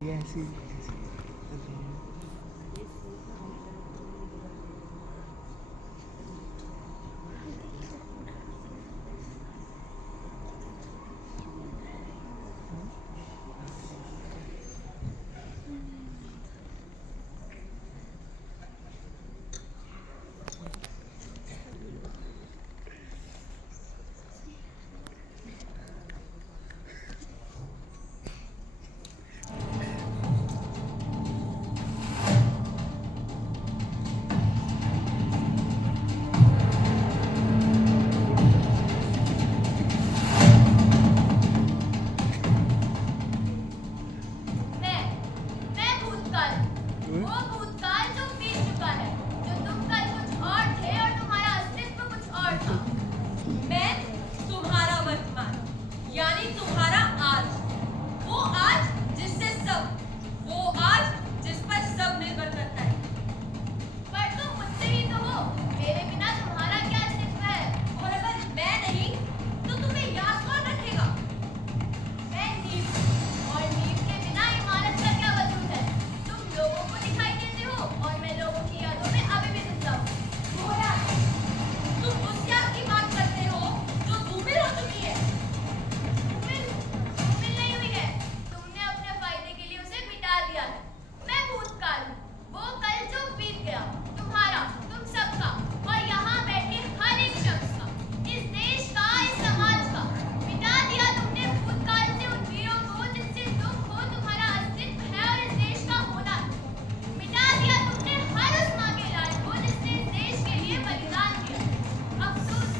ऐसी मैं भूतकाल, वो भूतकाल जो बीत चुका है, जो तुम कल कुछ और थे और तुम्हारा अस्तित्व कुछ और था। मैं तुम्हारा वर्तमान, यानी तुम्हारा आज, वो आज जिससे सब, वो आज जिस पर सब निर्भर करता है। पर तुम मुझसे ही तो हो, मेरे बिना तुम्हारा क्या अस्तित्व है? और अगर मैं नहीं, तो तुम्हें याद कौन रखेगा? मैं नींव हूँ, और नींव के बिना इमारत का क्या वजूद है? तुम लोगों को दिखाई देते हो और मैं लोगों की यादों में अभी भी जिंदा हूँ। वो याद, तुम उस याद की बात करते हो जो धूमिल हो चुकी है। धूमिल नहीं हुई है, तुमने अपने फायदे के लिए उसे मिटा दिया है। मैं भूतकाल हूँ, वो कल जो बीत गया, तुम्हारा, तुम सबका, और यहाँ बैठे हर एक शख्स का, इस देश का, इस समाज का। मिटा दिया तुमने भूतकाल से उन वीरों को जिनसे तुम हो, तुम्हारा अस्तित्व है और इस देश का होना है। मिटा दिया तुमने हर उस माँ के लाल को जिसने इस देश के लिए बलिदान दिया। अफसोस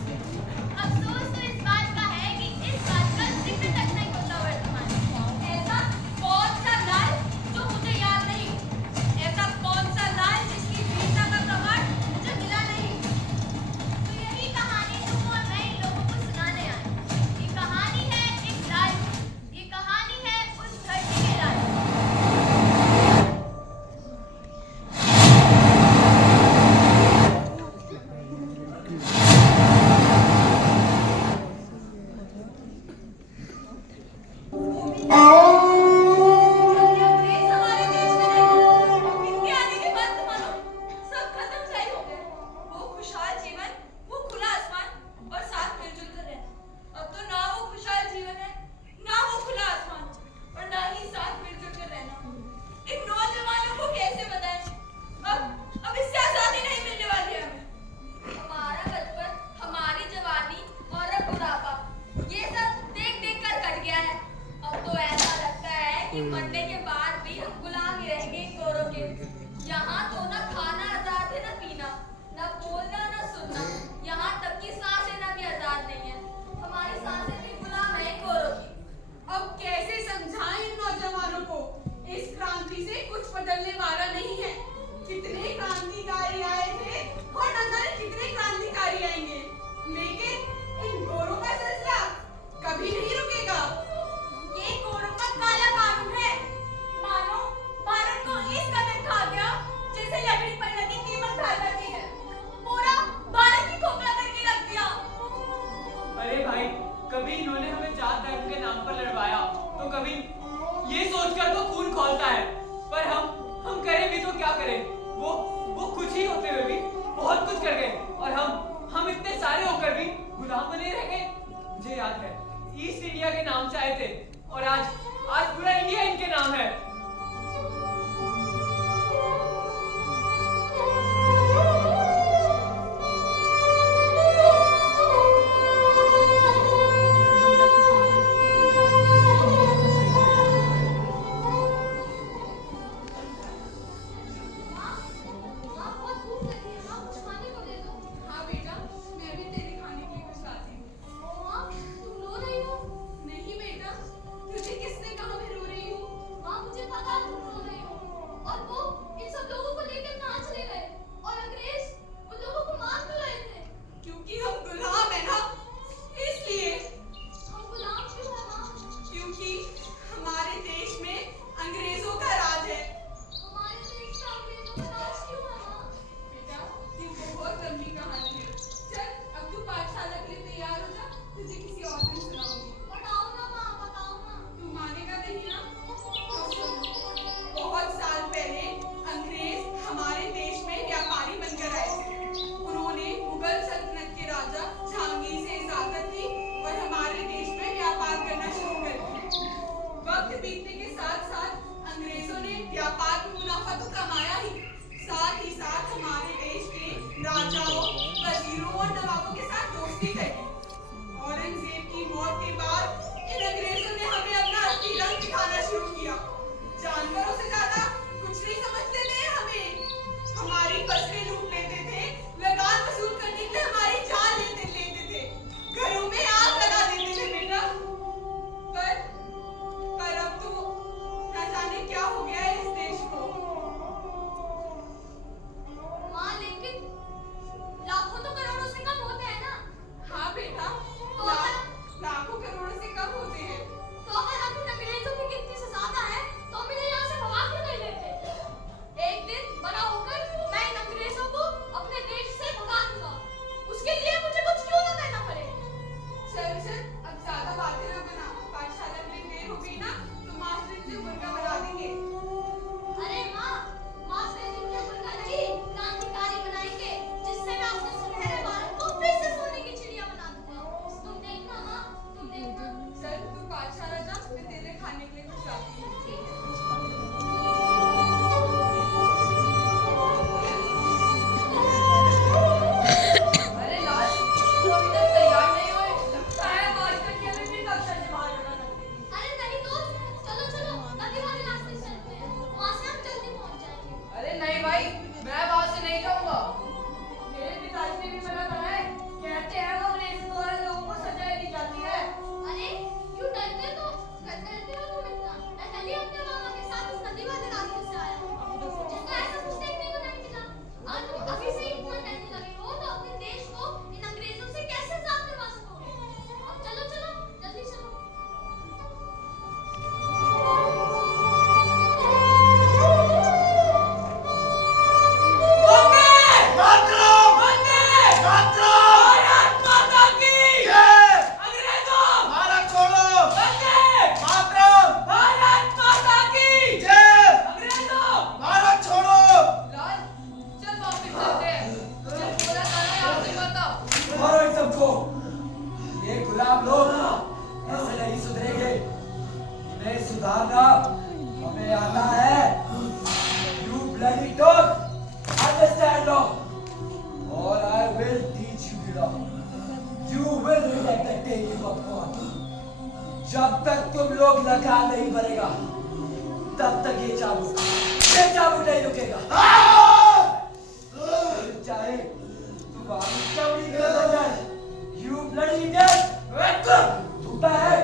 अफसोस तो इस बात का है कि इस बात का जिक्र तक नहीं होता वर्तमान में। ऐसा कौन सा लाल जो मुझे याद नहीं? ऐसा कौन सा लाल जिसकी वीरता का प्रमाण मुझे मिला नहीं? तो यही कहानी तुम और मैं इन लोगों को सुनाने आए। ये कहानी है एक लाल की। ये कहानी है उस धरती के लाल की। अंग्रेज हमारे देश में नहीं, इनके आने के बाद तो मानो सब खत्म सा ही हो गया। वो खुशहाल जीवन, वो खुला आसमान और साथ मिलजुल कर रहना। अब तो ना वो खुशहाल जीवन है, ना वो खुला आसमान, और ना ही साथ मिलजुल कर रहना। इन नौजवानों को कैसे बताएं? अब इससे आजादी नहीं मिलने वाली है हमें। हमारा बचपन, हमारी जवानी और अब बुढ़ापा, ये सब देख देख कर कट गया है। अब तो ऐसा लगता है कि मरने के बाद भी हम गुलाम ही रहेंगे इन गोरों के। यहाँ तो न खाना आजाद है, न पीना, न बोलना, न सुनना, यहाँ तक कि सांस लेना भी आजाद नहीं है। हमारी सांसें भी गुलाम है इन गोरों की। अब कैसे समझाएं इन नौजवानों को? इस क्रांति से कुछ बदलने वाला नहीं है। कितने क्रांतिकारी आए थे और न जाने कितने क्रांतिकारी आएंगे, लेकिन इन गोरों का सिलसिला कभी नहीं रुकेगा। ये गोरों का काला कानून है। मानो भारत को इस कदर खा गया जैसे लकड़ी पर लगी कीमत खा जाती है। पूरा भारत ही खोखला करके रख दिया। अरे भाई, कभी इन्होंने हमें जात धर्म के नाम पर लड़वाया, तो कभी ये सोचकर तो खून खौलता है। पर हम करें भी तो क्या करें? वो कुछ ही होते हुए भी बहुत कुछ कर गए, और हम इतने सारे होकर भी गुलाम बने रह गए। मुझे याद है, ईस्ट इंडिया के नाम से आए थे, और आज पूरा इंडिया इनके नाम है। माँ बहुत भूख लगी है, माँ कुछ खाने को दे दो। हाँ बेटा, मैं भी तेरे खाने के लिए कुछ लाती हूँ। माँ तुम रो रही हो? नहीं बेटा, तुझे किसने कहा मैं रो रही हूँ? माँ व्यापार में मुनाफा तो कमाया ही, साथ ही साथ हमारे देश के राजाओं, वजीरों और नवाबों के साथ दोस्ती करी। औरंगजेब की मौत के बाद इन अंग्रेजों ने हमें अपना असली रंग दिखाना शुरू किया। जानवरों से ज्यादा कुछ नहीं समझते थे हमें। हमारी फसलें लूट लेते थे, लगान वसूल करने के लिए हमारी जान लेते थे, घरों में आग लगा देते थे बेटा। पर अब तो न जाने क्या हो गया है इस देश को। माँ, लेकिन लाखों तो करोड़ों से कम होते हैं ना। हाँ बेटा, तो लाखों करोड़ों से कम होते हैं। तो अगर हम इन अंग्रेजों की गिनती से ज्यादा है तो हम इन्हें यहाँ से भगा क्यों नहीं देते? एक दिन बड़ा होकर मैं इन अंग्रेजों को अपने देश से भगा दूंगा। उसके लिए मुझे कुछ क्यों ना करना पड़े। चल अब ज्यादा बातें ना बना, पाठशाला में देर हो गई ना तो मास्टर जी मुर्गा बना देंगे। अरे माँ, मास्टर जी मुझे मुर्गा नहीं क्रांतिकारी बनाएंगे, जिससे मैं अपने सुनहरे भारत को फिर से सोने की चिड़िया बना दूंगा। तुम देखना माँ, तुम देखना। चल तू पाठशाला जा, मैं तेरे लिए खाने के लिए कुछ लाती हूँ। अरे लाल, तू अभी तक तैयार नहीं हुए। लगता है मास्टर जी हमें फिर कक्षा से बाहर लगा देंगे। अरे नहीं दोस्त, चलो चलो नदी वाले रास्ते से चलते हैं, वहाँ से हम जल्दी पहुँच जाएंगे। अरे नहीं भाई, मैं वहां से नहीं जाऊंगा। मेरे पिताजी ने भी मना करा है। कहते हैं वो अंग्रेजों द्वारा लोगों को सजा दी जाती है। अरे क्यों डरते हो तुम इतना? मैं कल ही अपने मामा के साथ उस नदी वाले रास्ते से आया हूँ, जिसका ऐसा कुछ देखने को नहीं मिला। और तुम अभी से ही इतना डरने लगे हो तो अपने देश को इन अंग्रेजों से कैसे आजाद करवा सकोगे? अब चलो चलो जल्दी चलो। लाल, चल वापस चलते हैं। चल बोला था ना यहाँ से मत आओ। मारो इन सबको। ये गुलाम लोग ना ऐसे नहीं सुधरेंगे। इन्हें सुधारना हमें आता है। You bloody dog, understand law, or I will teach you the law. You will regret the day you were born. जब तक तुम लोग लगान नहीं भरेगा, तब तक ये चाबुक नहीं रुकेगा। फिर चाहे तुम्हारी चमड़ी गल हो जाए, you bloody idiot! टूटा है,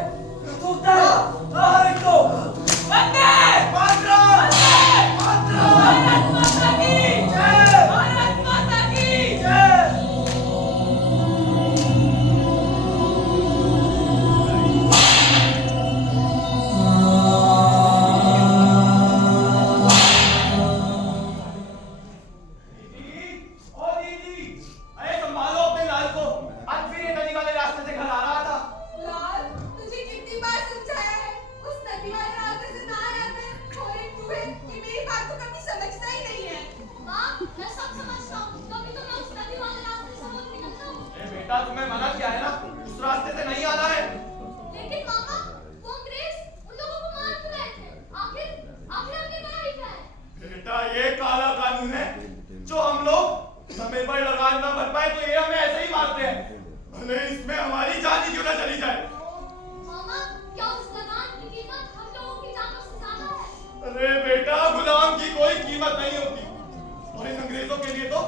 बाहर निकलो। भारत माता की जय! भारत माता की जय! लाल, तुझे कितनी बार समझाया है उस नदी वाले रास्ते से ना आया कर। और एक तू है कि मेरी बात को कभी समझता ही नहीं है। माँ, मैं सब समझता हूँ, तभी तो मैं उस नदी वाले रास्ते से रोज निकलता हूँ। बेटा तुम्हें मना किया है ना, उस रास्ते से नहीं आना है। लेकिन मामा, वो अंग्रेज उन लोगों को मार क्यों रहे थे? आखिर उनकी कहानी क्या है? बेटा ये काला कानून है, जो हम लोग समय पर लगान ना भर पाए तो ये हमें ऐसे ही मारते हैं, भले इसमें हमारी जान ही क्यों ना चली जाए। मामा, क्या उस लगान की कीमत हम लोगों की जानों से ज्यादा है? अरे बेटा गुलाम की कोई कीमत नहीं होती, और इन अंग्रेजों के लिए तो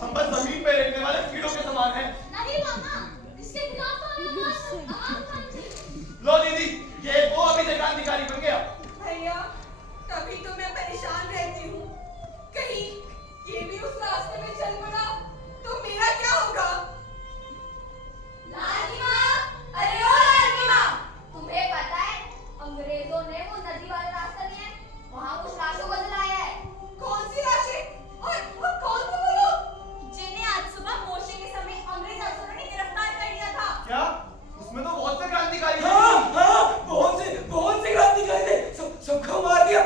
हम बस जमीन पे रहने वाले कीड़ों के समान हैं। नहीं मामा, इसके खिलाफ तो हमें आवाज उठानी चाहिए। लो दीदी, ये वो अभी से क्रांतिकारी बन गया। भैया, तभी तो मैं परेशान रहती हूँ। कहीं ये भी उस रास्ते में चल पड़ा तो मेरा क्या होगा? लाडली माँ, अरे ओ लाडली माँ, तुम्हें पता है अंग्रेजों ने वो नदी वाला रास्ता लिया है, वहाँ कुछ लाशों को जलाया है। कौन सी राशि? और कौन थे वो लोग जिन्हें आज सुबह मोर्चे के समय अंग्रेज अफसरों ने गिरफ्तार कर लिया था? क्या उसमें तो बहुत से क्रांतिकारी हैं। हाँ, बहुत से क्रांतिकारी थे। सबको मार दिया।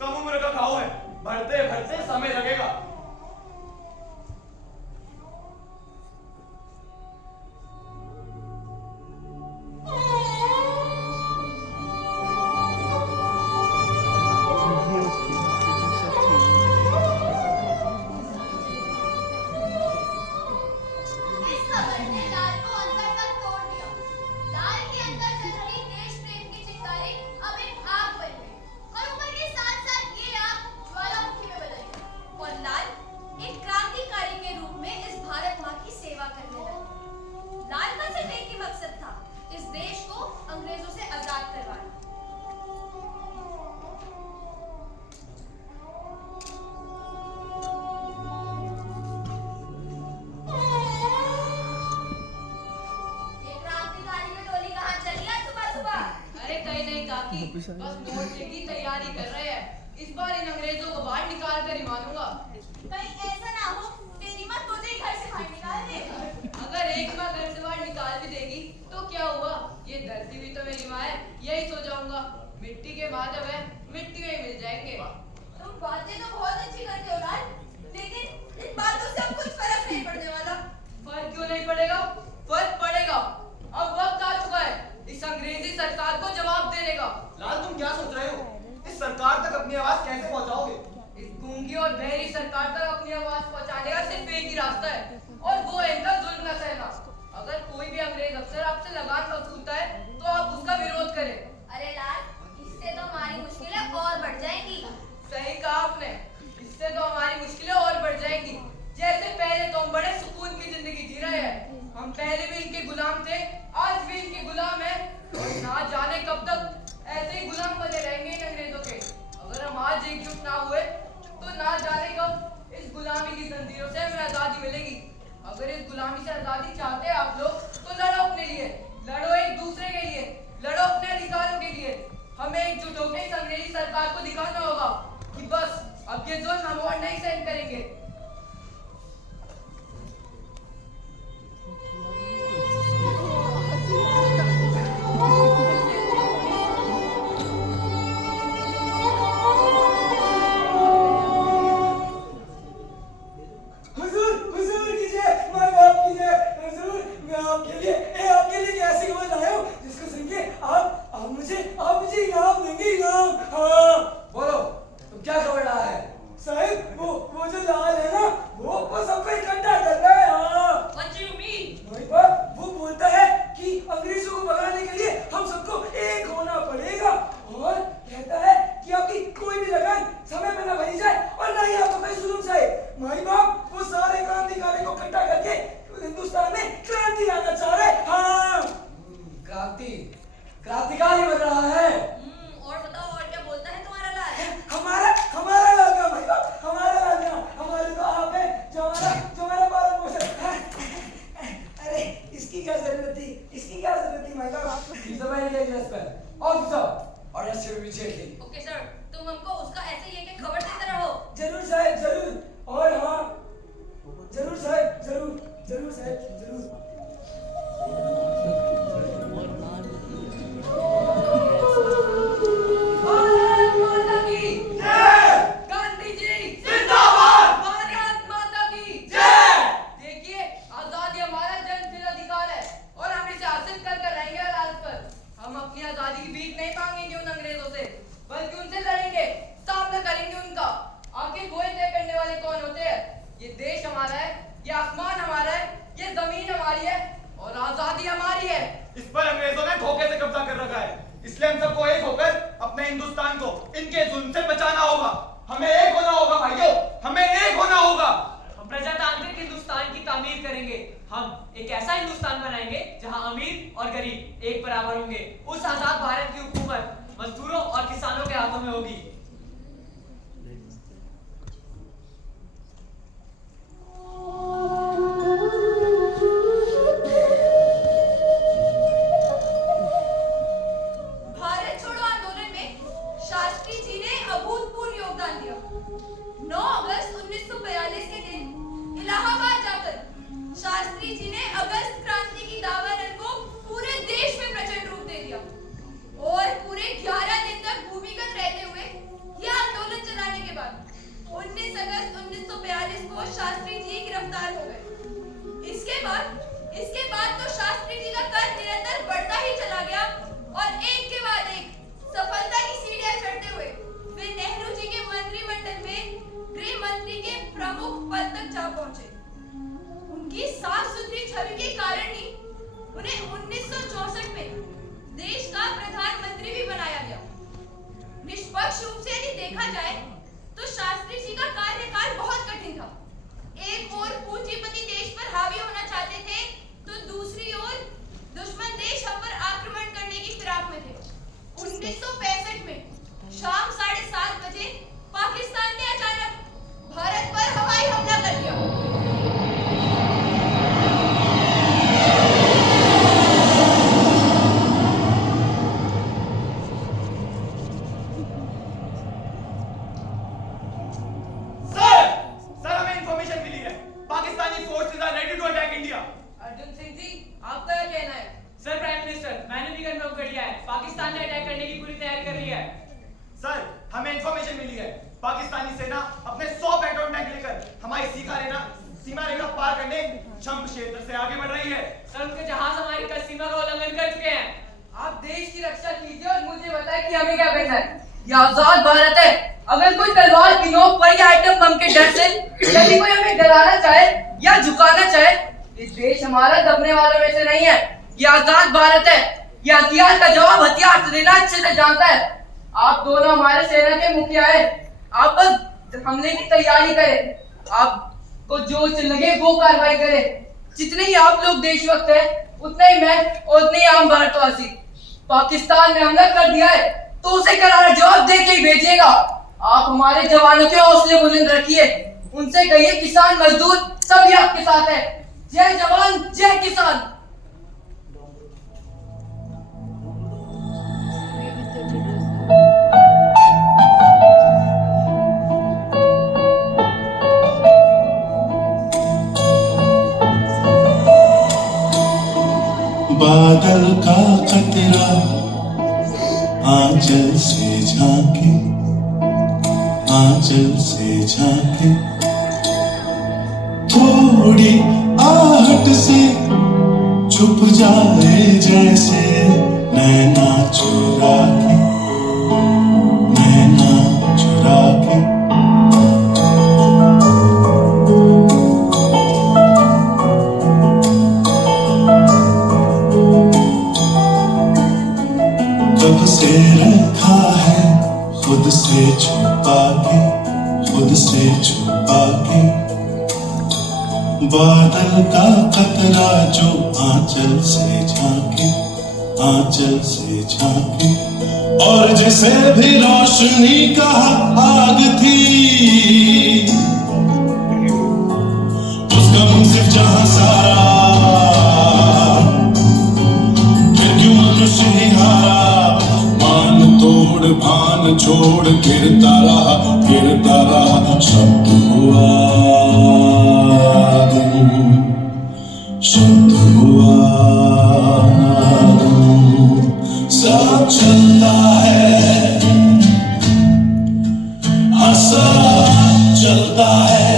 कम उम्र का घाव है, भरते भरते समय लगेगा। इस खबर ने लाल को अंदर तक तोड़ दिया। लाल के अंदर जल रही देश प्रेम की चिंगारी अब एक आग बन गई और उम्र के साथ साथ ये आग ज्वालामुखी में बदल गई। और लाल एक क्रांतिकारी के रूप में इस भारत माँ की सेवा करने लगे। लाल का सिर्फ एक ही मकसद था, इस देश को अंग्रेजों से आजाद करवाना। ये क्रांतिकारी की टोली कहाँ चली आज सुबह सुबह? अरे कहीं नहीं काकी, बस मोर्चे की तैयारी कर रहे हैं। इस बार इन अंग्रेजों को बाहर निकाल कर ही मानूंगा। कहीं ऐसा ना हो तेरी माँ तुझे ही घर से बाहर निकाल दे। अगर एक माँ घर से बाहर निकाल भी देगी तो क्या हुआ, ये धरती भी तो मेरी माँ है, यही सो जाऊंगा। मिट्टी के बाद अब है, मिट्टी में ही मिल जाएंगे। तुम बातें तो बहुत अच्छी करते हो लाल, लेकिन इन बातों से अब कुछ फर्क नहीं पड़ने वाला। फर्क क्यों नहीं पड़ेगा? फर्क पड़ेगा। अब वक्त आ चुका है इस अंग्रेजी सरकार को जवाब देने का। लाल, तुम क्या सोच रहे हो? इस सरकार तक अपनी आवाज कैसे पहुंचाओगे? इस गूंगी और बहरी सरकार तक अपनी आवाज पहुंचाने का सिर्फ एक ही रास्ता है, और वो है इनका जुल्म न सहना। अगर कोई भी अंग्रेज अफसर आपसे लगान वसूलता है तो आप उसका विरोध करें। अरे लाल, इससे तो हमारी मुश्किलें और बढ़ जाएंगी। सही कहा आपने, इससे तो हमारी मुश्किलें और बढ़ जाएंगी। जैसे पहले तो हम बड़े सुकून की जिंदगी जी रहे हैं, हम पहले भी इनके गुलाम थे, आज भी इनके गुलाम हैं, और ना जाने कब तक ऐसे ही गुलाम बने रहेंगे इन अंग्रेजों के। अगर हम आज एकजुट ना हुए तो ना जाने कब इस गुलामी की जंजीरों से हमें आजादी मिलेगी। अगर इस गुलामी से आजादी चाहते हैं आप लोग तो लड़ो अपने लिए, लड़ो एक दूसरे के लिए, लड़ो अपने अधिकारों के लिए। हमें एकजुट होकर इस अंग्रेजी सरकार को दिखाना होगा कि बस अब ये जुल्म हम और नहीं सहन करेंगे। हुजूर, हुजूर की जय, माय बाप की जय। हुजूर, मैं आपके लिए ऐसी खबर लाया हूँ जिसको सुन के आप मुझे इनाम देंगे, इनाम। हाँ, बोलो, तुम क्या खबर लाया है? साहिब, वो जो लाल है ना, वो सबको इकट्ठा कर रहा है। हाँ। What do you mean? भाई बाप, वो बोलता है कि अंग्रेजों को भगाने के लिए हम सबको एक होना पड़ेगा, और कहता है कि आपकी कोई भी लगान समय में न भरी जाए और न ही आपको कोई जुल्म सहे। भाई बाप, वो सारे क्रांतिकारी को इकट्ठा करके हिंदुस्तान में क्रांति लाना चाह रहे हैं। हाँ, क्रांतिकारी बन रहा है। और बताओ, और क्या बोलता है तुम्हारा लाल? हमारा लागा भाई बाप, हमारा लागा, हमारे तो आप है जो हमारा पालन पोषण। अरे इसकी क्या जरूरत थी भाई बाप? He's a very dangerous man. Officer, arrest him immediately. Okay sir, तुम हमको उसका ऐसे ही एक खबर देते रहो। जरूर साहब, जरूर। और हाँ, जरूर साहब, जरूर साहब, जरूर। भारत माता की जय! गांधी जी जिंदाबाद! भारत माता की जय! देखिए, आजादी हमारा जन्मसिद्ध अधिकार है और हम इसे हासिल कर कर रहेंगे अदालत पर। हम अपनी आजादी की भीख नहीं मांगेंगे उन अंग्रेजों से, बल्कि उनसे लड़ेंगे, सामना करेंगे उनका। आखिर वो तय करने वाले कौन होते हैं? ये देश हमारा है, ये आसमान हमारा है, ये जमीन हमारी है, और आजादी हमारी है। इस पर अंग्रेजों ने धोखे से कब्जा कर रखा है, इसलिए हम सबको एक होकर अपने हिंदुस्तान को इनके जुल्म से बचाना होगा। हमें एक होना होगा भाइयों, हमें एक होना होगा। हम प्रजातांत्रिक हिंदुस्तान की तामीर करेंगे। हम एक ऐसा हिंदुस्तान बनाएंगे जहां अमीर और गरीब एक बराबर होंगे। उस आजाद भारत की हुकूमत मजदूरों और किसानों के हाथों में होगी। भारत छोड़ो आंदोलन में शास्त्री जी ने अभूतपूर्व योगदान दिया। जन्म के कारण ही उन्हें 1964 में देश का प्रधानमंत्री भी बनाया गया। निष्पक्ष रूप से यदि देखा जाए तो शास्त्री जी का कार्यकाल बहुत कठिन था। एक ओर पूंजीपति देश पर हावी होना चाहते थे तो दूसरी ओर दुश्मन देश हम पर आक्रमण करने की फिराक में थे। 1965 में शाम 7:30 बजे पाकिस्तान ने अचानक भारत पर हवाई हमला कर दिया। सर हमें इंफॉर्मेशन मिली है। Pakistani forces are ready to attack India. Arjun Singh ji, आपका क्या कहना है? सर प्राइम मिनिस्टर, मैंने भी कन्फर्म कर लिया है, पाकिस्तान ने अटैक करने की पूरी तैयारी कर ली है। सर हमें इंफॉर्मेशन मिली है, पाकिस्तानी सेना अपने 100 पेट्रोल टैंक लेकर हमारी सीमा रेखा पार करने छम्ब क्षेत्र से आगे बढ़ रही है। सर उनके जहाज हमारी कल सीमा का उल्लंघन कर चुके हैं। आप देश की रक्षा कीजिए और मुझे बताएं कि हमें क्या करना है। ये आजाद भारत है। अगर कोई तलवार की नोक पर या आइटम बम के डर से यदि कोई हमें डराना चाहे या झुकाना चाहे, ये देश हमारा दबने वालों में से नहीं है। ये आजाद भारत है। ये हथियार का जवाब हथियार से देना अच्छे से जानता है। आप दोनों हमारे सेना के मुखिया हैं। आप बस हमले की तैयारी करें। आपको जो लगे वो कार्रवाई करें। जितने ही आप लोग देशभक्त हैं उतने ही मैं और उतने ही आम भारतवासी। पाकिस्तान ने हमला कर दिया है तो उसे करारा जवाब दे के ही भेजिएगा। आप हमारे जवानों के हौसले बुलंद रखिए। उनसे कहिए किसान मजदूर सभी आपके साथ है। जय जवान जय किसान। बादल का कतरा आंचल से झांके, आंचल से झांके, थोड़ी आहट से छुप जाए जैसे नैना चुरा के, नैना चुरा के। कब से रखा है खुद से छुपा के, खुद से छुपा के। बादल का कतरा जो आंचल से झांके, आंचल से झांके। और जिसे भी रोशनी का आग थी उसका मुंसिफ जहां सारा, फिर क्यों मनुष्य ही हारा। मान तोड़ भान छोड़ गिरता रहा, शब्द हुआ शब्द हुआ। सब चलता है, सब चलता है।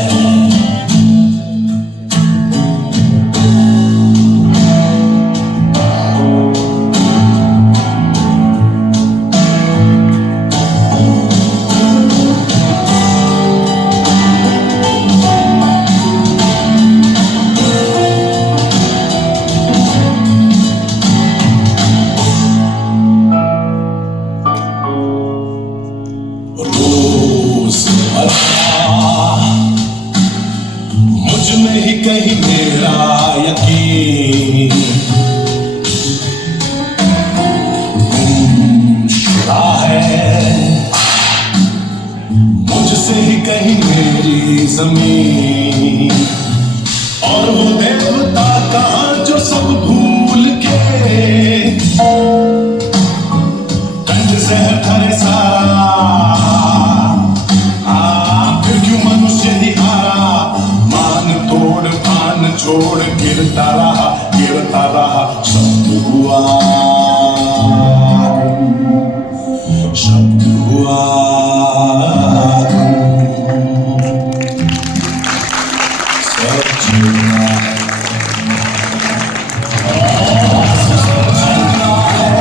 मुझ में ही कहीं मेरा यकीन गुमशुदा है, मुझसे ही कहीं मेरी जमीन। और वो देवता कहाँ जो सब भूल के कंठ से हरे सारा। फिर क्यों मनुष्य ही हारा। मान तोड़ भान छोड़ गिरता रहा, शब्द हुआ शब्द हुआ। सब चलना है,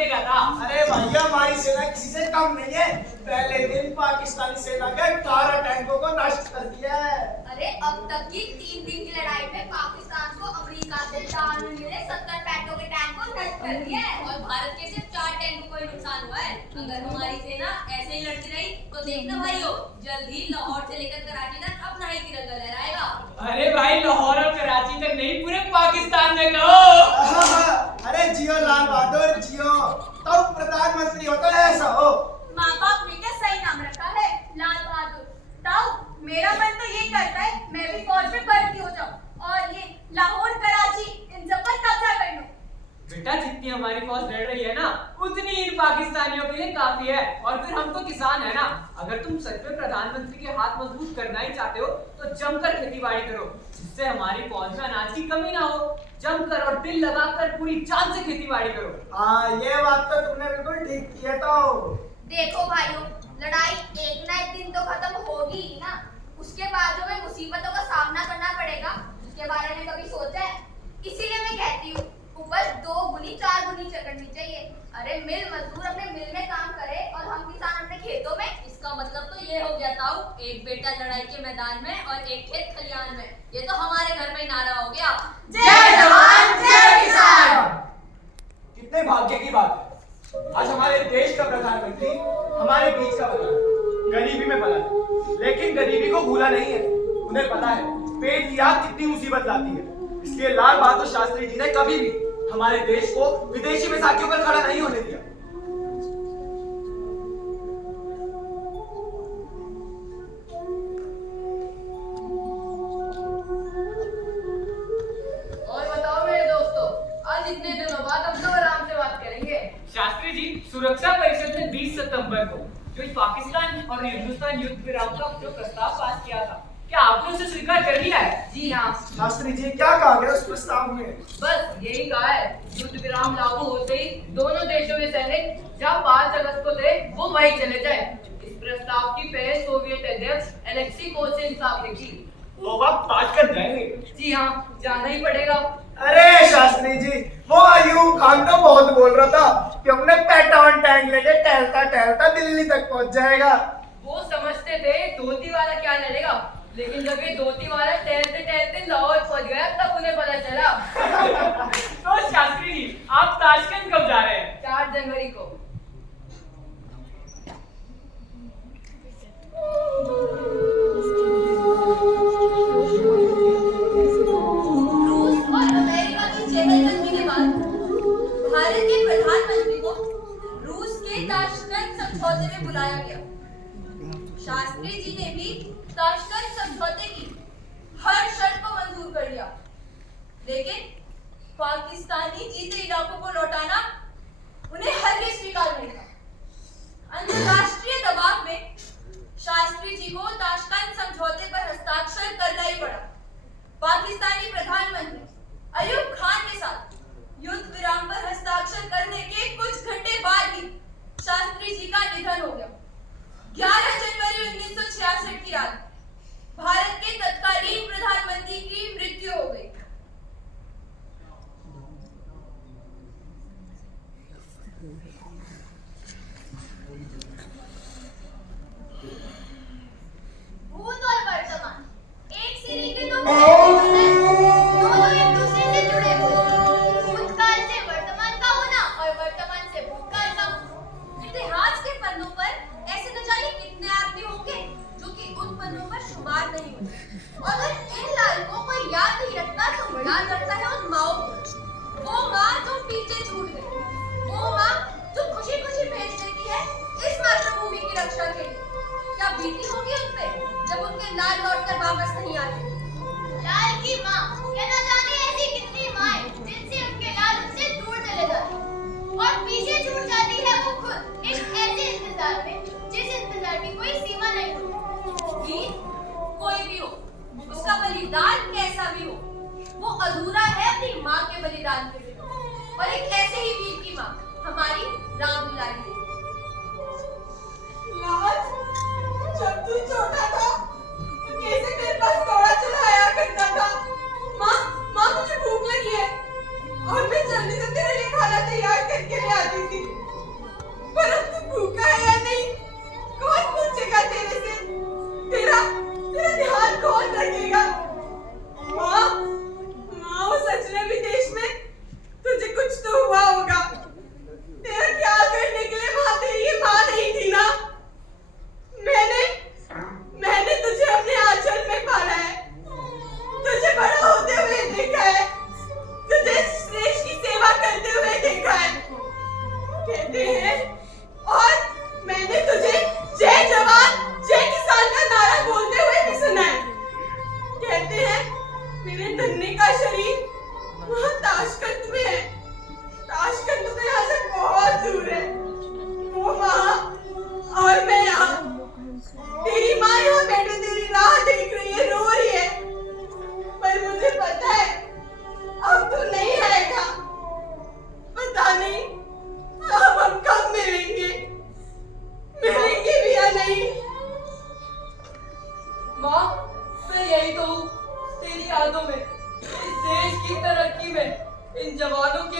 जीतेगा था। अरे भैया हमारी सेना किसी से कम नहीं है। पहले दिन पाकिस्तानी सेना के 18 टैंकों को नष्ट कर दिया है। अरे अब तक की 3 दिन की लड़ाई में पाकिस्तान को अमेरिका से 4 मिलियन 70 पैटों के टैंक को नष्ट कर दिया है और भारत के सिर्फ 4 टैंकों को ही नुकसान हुआ है। अगर हमारी सेना ऐसे ही लड़ती रही तो देखना भाइयों, जल्द ही लाहौर से लेकर कराची तक अपना ही तिरंगा लहराएगा। अरे भाई लाहौर और कराची तक नहीं, पूरे पाकिस्तान में कहो। अरे जियो लाल बहादुर जियो, तो प्रधानमंत्री हो तो ऐसा हो। माँ बाप ने क्या सही नाम रखा है, लाल बहादुर। ताऊ, मेरा मन तो ये करता है मैं भी फौज में भर्ती हो जाऊं और ये लाहौर कराची इन सब पर कब्जा कर लूं। बेटा जितनी हमारी फौज लड़ रही है ना, उतनी इन पाकिस्तानियों के लिए काफी है। और फिर हम तो किसान है ना, अगर तुम सच में प्रधानमंत्री के हाथ मजबूत करना ही चाहते हो तो जमकर खेतीबाड़ी करो, जिससे हमारी फौज में अनाज की कमी ना हो। जमकर और दिल लगाकर पूरी जान से खेतीबाड़ी करो। हाँ, ये बात तो तुमने बिल्कुल ठीक किया। तो देखो भाइयों, लड़ाई एक ना एक दिन तो खत्म होगी ही ना। उसके बाद जो हमें मुसीबतों का सामना करना पड़ेगा, उसके बारे में कभी सोचा है? इसीलिए मैं कहती हूँ उपज 2 गुनी 4 गुनी करनी चाहिए। अरे मिल मजदूर अपने मिल में काम करे और हम किसान अपने खेतों में। इसका मतलब तो ये हो गया ताऊ, एक बेटा लड़ाई के मैदान में और एक खेत खलियान में। ये तो हमारे घर में ही नारा हो गया, जय जवान जय किसान। कितने भाग्य की बात है, आज हमारे देश का प्रधानमंत्री हमारे बीच का बना है। गरीबी में बना है, लेकिन गरीबी को भूला नहीं है। उन्हें पता है पेट की आग कितनी मुसीबत लाती है। इसलिए लाल बहादुर शास्त्री जी ने कभी भी हमारे देश को विदेशी बैसाखियों पर खड़ा नहीं होने दिया। और बताओ मेरे दोस्तों, आज इतने दिनों बाद अब तो आराम से बात करेंगे। शास्त्री जी, सुरक्षा परिषद ने 20 सितंबर को जो पाकिस्तान और हिंदुस्तान युद्ध विराम का जो प्रस्ताव पास किया था, क्या आपने उसे स्वीकार कर लिया है? जी हाँ, शास्त्री जी क्या कहा गया उस प्रस्ताव में? बस यही कहा है, युद्ध विराम लागू होते ही दोनों देशों के सैनिक जहाँ 5 अगस्त को थे वो वहीं चले जाए। इस प्रस्ताव की पहल सोवियत अध्यक्ष एलेक्सी कोसिन साहब ने की। तो अब ताज कर जाएंगे। जी हाँ, जाना ही पड़ेगा। अरे शास्त्री जी, वो अयूब खान तो बहुत बोल रहा था कि अपने पेटावन टैंक लेके टहलता टहलता दिल्ली तक पहुंच जाएगा। वो समझते थे धोती वाला क्या लड़ेगा, लेकिन जब ये धोती वाला टहलते टहलते लाहौर पहुंच गया तब उन्हें पता चला। तो शास्त्री जी, आप ताशकंद कब जा रहे हैं? 4 जनवरी को। रूस और अमेरिका की चहलकदमी के बाद भारत के प्रधानमंत्री को रूस के ताशकंद समझौते में बुलाया गया। शास्त्री जी ने भी ताशकंद समझौते की हर शर्त को मंजूर कर लिया, लेकिन पाकिस्तानी जीते इलाकों को लौटाना उन्हें हरगिज स्वीकार नहीं था। अंतर्राष्ट्रीय दबाव में शास्त्री जी को ताशकंद समझौते पर हस्ताक्षर करना ही पड़ा। पाकिस्तानी प्रधानमंत्री अयूब खान के साथ युद्ध विराम पर हस्ताक्षर करने के कुछ घंटे बाद ही शास्त्री जी का निधन हो गया। 11 जनवरी 1966 की रात भारत के तत्कालीन प्रधानमंत्री की मृत्यु हो गई। भूत और वर्तमान एक सिरे के दो पहलू होते हैं, दोनों एक दूसरे से जुड़े हुए हैं। भूतकाल से वर्तमान का होना और वर्तमान से भूतकाल का होना। इतिहास के पन्नों पर ऐसे न जाने कितने आदमी होंगे जो कि उन पन्नों पर शुमार नहीं होते। अगर इन लालकों को याद नहीं रखता तो याद रखता है उन माओ को। वो माँ जो पीछे छूट गई, वो माँ जो खुशी खुशी भेज देती है इस मातृभूमि की रक्षा के लिए। क्या बीती होगी उन पे जब उनके लाल लौटकर वापस नहीं आते। लाल की माँ, ये न जाने ऐसी कितनी माएं जिनसे उनके लाल उनसे दूर चले जाते हैं और पीछे छूट जाती है वो खुद एक ऐसे इंतजार में जिस इंतजार की कोई सीमा नहीं होती। वीर कोई भी हो, उसका बलिदान कैसा भी हो, वो अधूरा है अपनी माँ के बलिदान के बिना। और एक ऐसे ही वीर की माँ हमारी राम दुलारी है। लाज, जब तू छोटा था तो कैसे मेरे पास घोड़ा चलाया करता था। माँ मुझे भूख लगी है और मैं जल्दी से तेरे लिए खाना तैयार करके ले आती थी।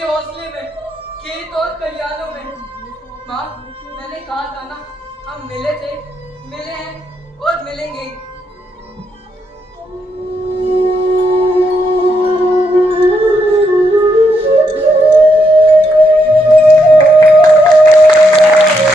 के हौसले में, खेत और खलियानों में। माँ, मैंने कहा था ना, हम मिले थे, मिले हैं और मिलेंगे।